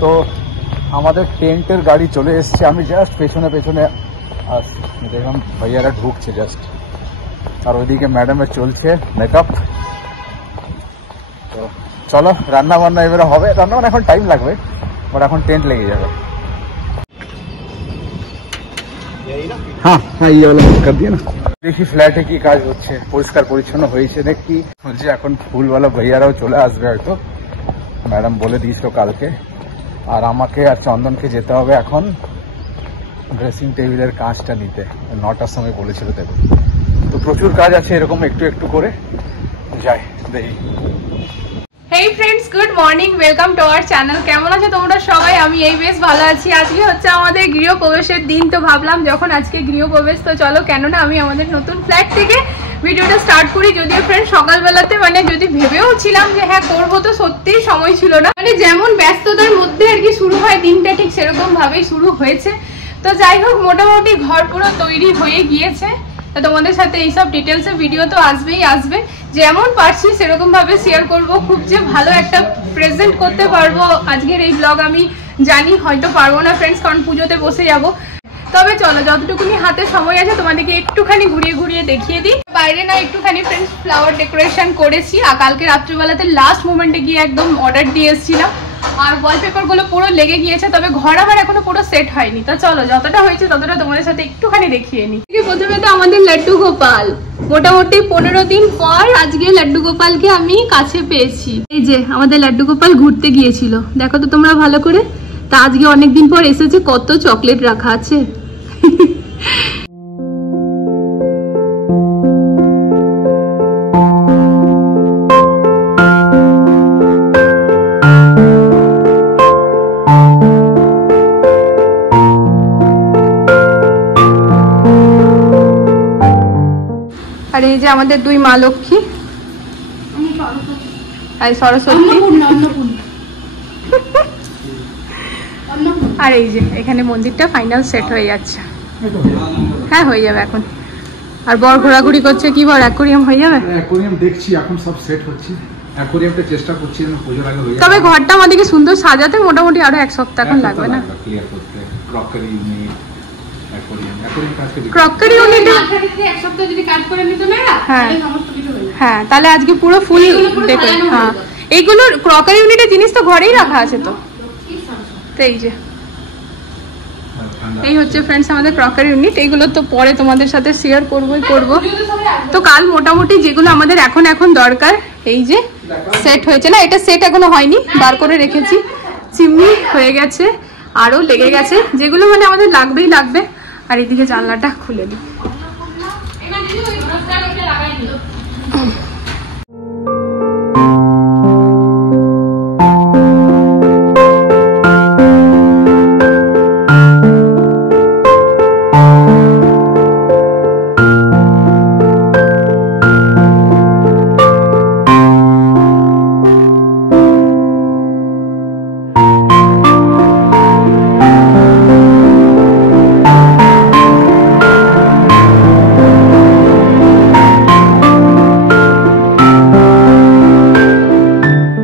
তো আমাদের টেন্টের গাড়ি চলে এসছে, আমি জাস্ট পেছনে পেছনে আসছি, দেখলাম ভাইয়ারা ঢুকছে জাস্ট, আর ওইদিকে ম্যাডামের চলছে মেকআপ। তো চলো রান্না বান্না এবারে হবে, রান্না বান্না এখন টাইম লাগবে, বাট এখন টেন্ট লেগে যাবে। হ্যাঁ হ্যাঁ ये वाला कर दिया ना। দেখি ফ্ল্যাটে কি কাজ হচ্ছে, পরিষ্কার পরিচ্ছন্ন হয়েছে দেখি। বলছি এখন ফুলওয়ালা ভাইয়ারাও চলে আসবে হয়তো, ম্যাডাম বলে দিয়েছিল কালকে। আর আমাকে আর চন্দনকে যেতে হবে এখন ড্রেসিং টেবিলের কাজটা নিতে, 9টার সময় বলেছিল দেবে। তো প্রচুর কাজ আছে, এরকম একটু একটু করে যাই দেখি। হেই friends, good morning, welcome to our channel. কেমন আছো তোমরা সবাই? আমি এই বেশ ভালো আছি। আজকে হচ্ছে আমাদের গৃহপ্রবেশের দিন, তো ভাবলাম যখন আজকে গৃহপ্রবেশ তো চলো কেননা আমি আমাদের নতুন ফ্ল্যাট থেকে ভিডিওটা স্টার্ট করি। যদিও ফ্রেন্ড সকালবেলাতে মানে যদি ভেবেও ছিলাম যে হ্যাঁ করবো, তো সত্যিই সময় ছিল না, মানে যেমন ব্যস্ততার মধ্যে আর কি শুরু হয় দিনটা, ঠিক সেরকম ভাবেই শুরু হয়েছে। তো যাই হোক, মোটামুটি ঘর পুরো তৈরি হয়ে গিয়েছে। তো তোমাদের সাথে এইসব ডিটেলসে ভিডিও তো আসবেই আসবে, যেমন পারছি সেরকম ভাবে শেয়ার করব। খুব যে ভালো একটা প্রেজেন্ট করতে পারবো আজকের এই ব্লগ আমি জানি হয়তো পারবো না ফ্রেন্ডস, কারণ পুজোতে বসে যাব। তবে চলো যতটুকুনি হাতে সময় আছে তোমাদেরকে একটুখানি ঘুরিয়ে ঘুরিয়ে দেখিয়ে দিই। বাইরে না একটুখানি ফ্রেন্ডস ফ্লাওয়ার ডেকোরেশন করেছি, আর কালকে রাত্রিবেলাতে লাস্ট মোমেন্টে গিয়ে একদম অর্ডার দিয়ে এসেছিলাম, আর ওয়ালপেপার গুলো পুরো লেগে গিয়েছে। তবে ঘর আমার এখনো পুরো সেট হয়নি। তো চলো যতটা হয়েছে ততটা তোমাদের সাথে একটুখানি দেখিয়ে নিই। প্রথমে তো আমাদের লাড্ডু গোপাল, মোটামুটি 15 দিন পর আজকে লাড্ডু গোপালকে আমি কাছে পেয়েছি। এই যে আমাদের লাড্ডু গোপাল ঘুরতে গিয়েছিল, দেখো তো তোমরা ভালো করে। তা আজকে অনেকদিন পর এসেছে, কত চকলেট রাখা আছে। আর এই যে আমাদের দুই মা লক্ষ্মী, আর সরস্বতী, আর এই যে এখানে মন্দিরটা ফাইনাল সেট হয়ে যাচ্ছে। হ্যাঁ হয়ে যাবে এখন। আর বর ঘোরাঘুরি করছে, কি বর অ্যাকোরিয়াম হয়ে যাবে? অ্যাকোরিয়াম দেখছি, এখন সব সেট হচ্ছে, অ্যাকোরিয়ামটা চেষ্টা করছি যেন পুজোর আগে হয়ে যায়। তবে ঘরটা আমাদেরকে সুন্দর সাজাতে মোটামুটি আরো 1 সপ্তাহ এখন লাগবে না? ক্লিয়ার করতে ক্রকারি ইউনিট, ক্রকারি ইউনিটে 1 সপ্তাহ যদি কাজ করে নিত না, তাহলে সমস্ত কিছু হয়ে যাবে। হ্যাঁ তাহলে আজকে পুরো ফুল ডেকোরেট। হ্যাঁ এইগুলো ক্রকারি ইউনিটের জিনিস তো ঘরেই রাখা আছে। তো এই যে এই হচ্ছে ফ্রেন্ডস আমাদের ক্রকারি ইউনিট। এইগুলো তো পরে তোমাদের সাথে শেয়ার করবই করব। তো কাল মোটামুটি যেগুলো আমাদের এখন দরকার এই যে সেট হয়েছে, না এটা সেট এখনো হয়নি, বার করে রেখেছি। চিমনি হয়ে গেছে, আরও লেগে গেছে, যেগুলো মানে আমাদের লাগবেই লাগবে। আর এদিকে জানলাটা খুলে দিই।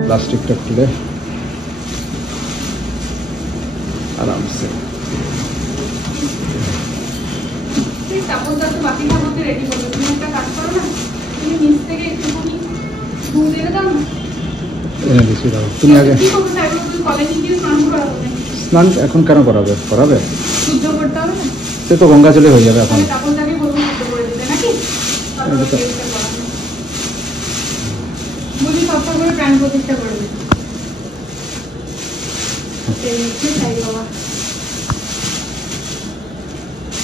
प्लास्टिकটা খুলে আরামসে তুমি আগে স্নান এখন কেন করাবে? সে তো গঙ্গা জলে হয়ে যাবে এখন। প্রাণ প্রতিষ্ঠা করবে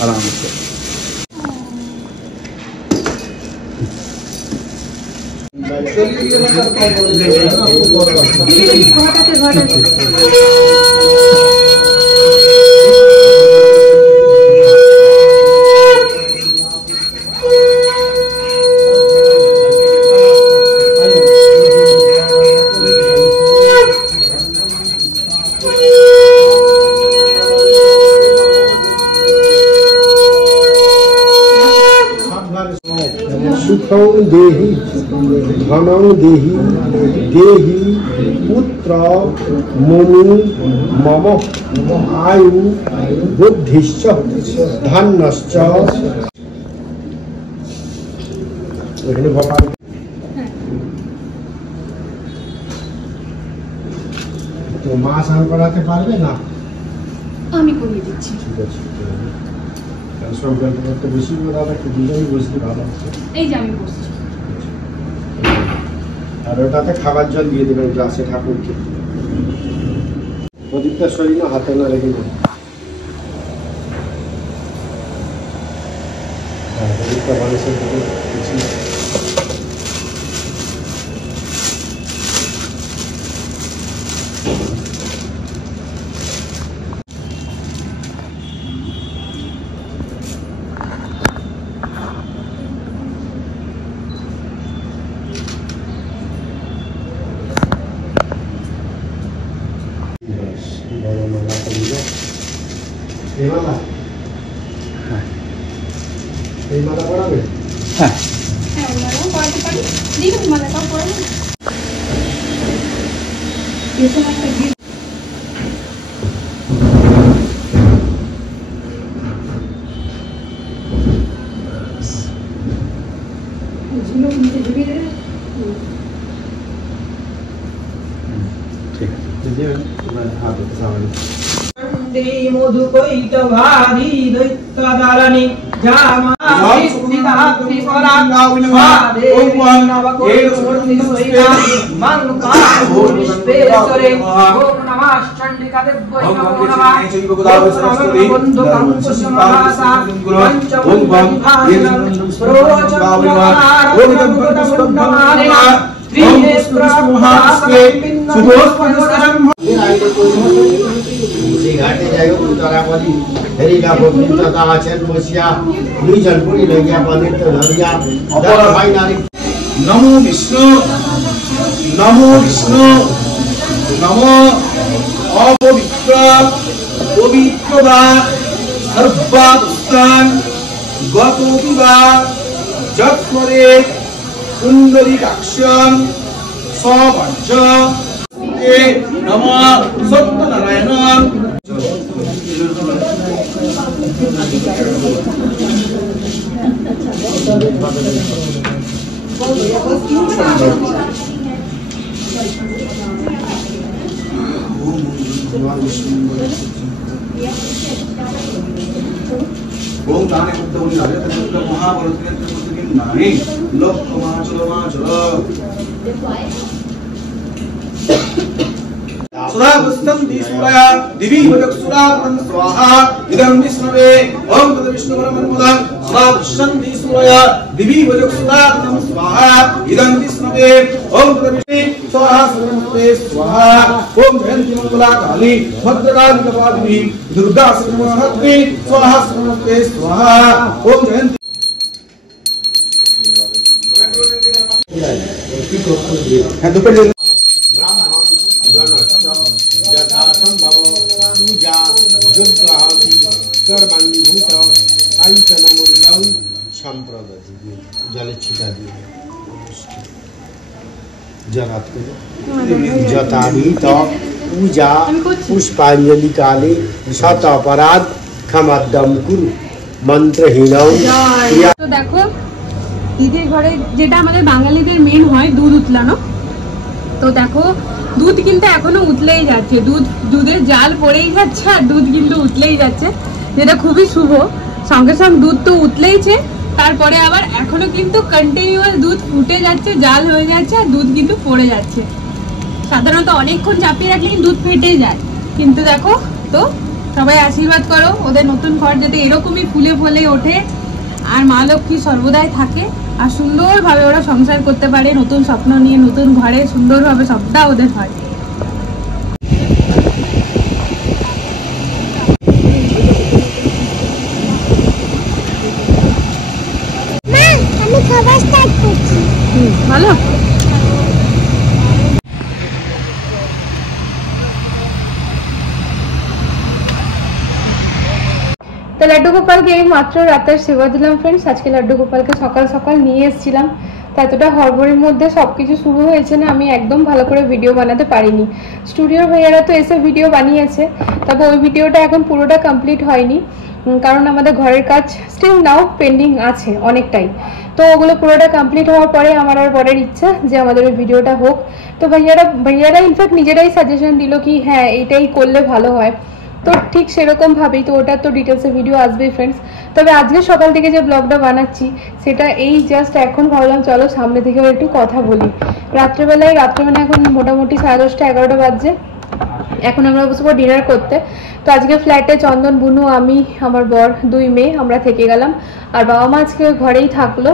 আরামসে। सुखं देहि ধনং দেহি দেহি পুত্র মনু মম আয়ু বুদ্ধিশ্চ ধন্যশ্চ। এখানে ভগবান তো মা স্নান করাতে পারবে না? আমি করিয়ে দিচ্ছি। ঠিক আছে, সংকল্প করতে বেশি দাদা একটু দুজনই বসলে ভালো হচ্ছে। এই যে আমি বসছি। আর ওটাতে খাবার জল দিয়ে দেবেন গ্লাসে ঠাকুরকে। প্রদীপটা শরীর না হাতে না রেখে দেবেন। হ্যাঁ, প্রদীপটা মানুষের দিকে পিছিয়ে। এই মালা পড়াবে? হ্যাঁ, হ্যাঁ ওনারাও পড়াতে পারি। দিন মালাটাও পড়াবো। এরকম একটা গিফট ঝুলো নিচে ঝুলিয়ে দেবে। ঠিক আছে। হাতে সামনে মধুকৈত ভারী দৈত্যদারণী ঘাটে যাই হোক তারা বলি হেরিকা পবিত্রতা আছেন বসিয়া দুই জন পুরী লইয়া পবিত্র ধরিয়া ভাই নারী। নমো বিষ্ণু, নমো বিষ্ণু, নমো অপবিত্র পবিত্র বা সর্বাবস্থান গতোপি বা যৎপরে কুণ্ডলিকাক্ষং সবর্জ নমঃ সত্যনারায়ণ। ওম দানে কুত্তমনি রাজতে কুত্ত মহাবলকে কুত্তকিন নাহি লোক মাচল सुरावस्तंति सूरया दिवि वदक्षुरातं स्वाहा इदं विष्णवे ओम तद विष्णु परमन्मदं सुरावस्तंति सूरया दिवि वदक्षुरातं स्वाहा इदं विष्णवे ओम तद विष्णु स्वाहा सर्वमते स्वाहा ओम जयंती मंगला काली भद्रकाली कपालिनी दुर्गा सर्वमहत्ते स्वाहा सर्वमते स्वाहा ओम जयंती। हाँ दोपहर যথা সম্ভব পূজা যোগ্য আহতি কর্মাঙ্গীভূত কাঞ্চন মূল্যং সম্প্রদতি। জলে ছিটা দিয়ে জলাত করে যথাবিহিত পূজা পুষ্পাঞ্জলি কালে শত অপরাধ ক্ষমাদ্যম কুরু মন্ত্রহীনং। তো দেখো দিদির ঘরে যেটা আমাদের বাঙালিদের মেন হয় দুধ উতলানো, তো দেখো দুধ কিন্তু এখনো উতলেই যাচ্ছে, দুধের জাল পড়েই যাচ্ছে আর দুধ কিন্তু উতলেই যাচ্ছে, যেটা খুবই শুভ। সঙ্গে সঙ্গে দুধ তো উতলেইছে, তারপরে আবার এখনো কিন্তু কন্টিনিউয়াস দুধ ফুটে যাচ্ছে, জাল হয়ে যাচ্ছে আর দুধ কিন্তু পড়ে যাচ্ছে। সাধারণত অনেকক্ষণ চাপিয়ে রাখলে দুধ ফেটে যায়, কিন্তু দেখো তো সবাই আশীর্বাদ করো ওদের নতুন ঘর যাতে এরকমই ফুলে ফলে ওঠে আর মা লক্ষ্মী সর্বদাই থাকে আর সুন্দরভাবে ওরা সংসার করতে পারে, নতুন স্বপ্ন নিয়ে নতুন ঘরে সুন্দরভাবে সবটা ওদের হয়। ভালো তো লাড্ডু গোপালকে এই মাত্র রাতের সেবা দিলাম ফ্রেন্ডস। আজকে লাড্ডু গোপালকে সকাল সকাল নিয়ে এসেছিলাম, তো এতটা হড়বড়ির মধ্যে সবকিছু শুরু হয়েছে না, আমি একদম ভালো করে ভিডিও বানাতে পারিনি। স্টুডিওর ভাইয়ারা তো এসে ভিডিও বানিয়েছে, তবে ওই ভিডিওটা এখন পুরোটা কমপ্লিট হয়নি, কারণ আমাদের ঘরের কাজ স্টিল নাও পেন্ডিং আছে অনেকটাই। তো ওগুলো পুরোটা কমপ্লিট হওয়ার পরে আমার আর বরের ইচ্ছা যে আমাদের ওই ভিডিওটা হোক। তো ভাইয়ারা ইনফ্যাক্ট নিজেরাই সাজেশন দিল কি হ্যাঁ এইটাই করলে ভালো হয়। তো ঠিক সেরকম ভাবেই তো ওটার তো ডিটেলসে ভিডিও আসবেই ফ্রেন্ডস। তবে আজকে সকাল থেকে যে ব্লগটা বানাচ্ছি সেটা এই জাস্ট এখন ভাবলাম চলো সামনে থেকে একটু কথা বলি। রাত্রে মানে এখন মোটামুটি 10:30 11টা বাজছে। এখন আমরা বসবো ডিনার করতে। তো আজকে ফ্ল্যাটে চন্দন, বুনু, আমি, আমার বর, 2 মেয়ে আমরা থেকে গেলাম। আর বাবা মা আজকে ঘরেই থাকলো,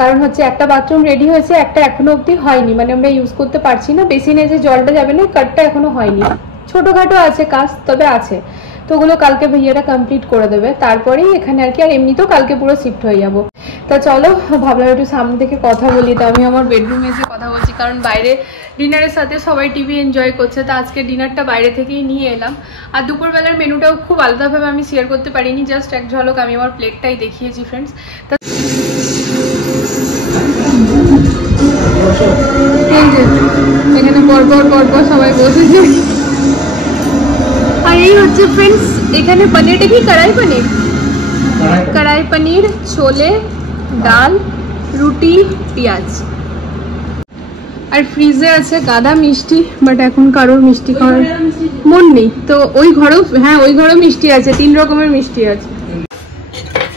কারণ হচ্ছে একটা বাথরুম রেডি হয়েছে, একটা এখনো অবধি হয়নি, মানে আমরা ইউজ করতে পারছি না। বেসিনে যে জলটা যাবে না কাটটা এখনো হয়নি, ছোটোখাটো আছে কাজ তবে আছে। তো ওগুলো কালকে ভাইয়ারা কমপ্লিট করে দেবে, তারপরেই এখানে আর কি। আর এমনিতেও কালকে পুরো শিফট হয়ে যাব। তা চলো ভাবলাম একটু সামনে থেকে কথা বলি। তো আমি আমার বেডরুমে এসে কথা বলছি, কারণ বাইরে ডিনারের সাথে সবাই টিভি এনজয় করছে। তো আজকে ডিনারটা বাইরে থেকেই নিয়ে এলাম। আর দুপুরবেলার মেনুটাও খুব আলাদাভাবে আমি শেয়ার করতে পারিনি, জাস্ট এক ঝলক আমি আমার প্লেটটাই দেখিয়েছি ফ্রেন্ডস। তা এখানে পরপর সবাই বসেছে। আর এই হচ্ছে ফ্রেন্ডস এখানে পনিরটা কি কড়াই পনির, ছোলে, ডাল, রুটি, পেঁয়াজ। আর ফ্রিজে আছে গাদা মিষ্টি, বাট এখন কারোর মিষ্টি খাওয়ার মন নেই। তো ওই ঘরেও মিষ্টি আছে, 3 রকমের মিষ্টি আছে।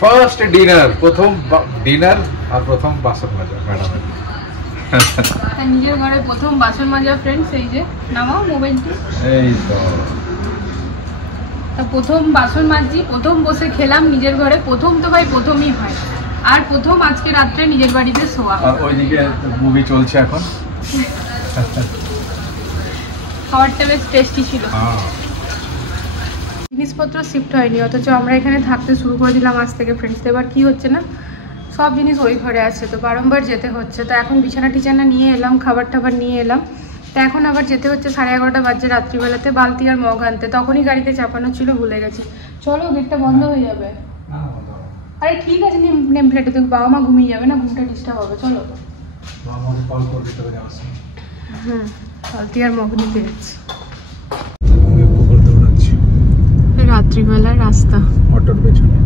ফার্স্ট ডিনার, প্রথম ডিনার আর প্রথম বাসন মাজা ম্যাডামের। নিজের ঘরে প্রথম বাসন মাজা ফ্রেন্ডস। এই যে নামাও মোবাইলটি, এই তো প্রথম বাসন মাজছি, প্রথম বসে খেলাম নিজের ঘরে। প্রথম তো ভাই প্রথমই হয়। আর প্রথম আজকে রাত্রে নিজের বাড়িতে শোয়া। আর ওইদিকে মুভি চলছে এখন। খাবারটা বেশ টেস্টি ছিল। জিনিসপত্র শিফট হয়নি, অথচ আমরা এখানে থাকতে শুরু করে দিলাম আজ থেকে ফ্রেন্ডস। এবার কি হচ্ছে না, সব জিনিস ওই ঘরে আছে, তো বারংবার যেতে হচ্ছে। তো এখন বিছানা টিছানা নিয়ে এলাম, খাবার টাবার নিয়ে এলাম। তো এখন আবার যেতে হচ্ছে 11:30 বাজে রাত্রিবেলাতে বালতি আর মগ আনতে। তখনই গাড়িতে চাপানো ছিল, ভুলে গেছি। চলো গেটটা বন্ধ হয়ে যাবে। আরে ঠিক আছে, নেম প্লেটে তো বাবা মা ঘুমিয়ে যাবে না, ঘুমটা ডিস্টার্ব হবে। চলো বালতি আর মগ নিতে যাচ্ছি। রাত্রিবেলার রাস্তা অটোর পেছনে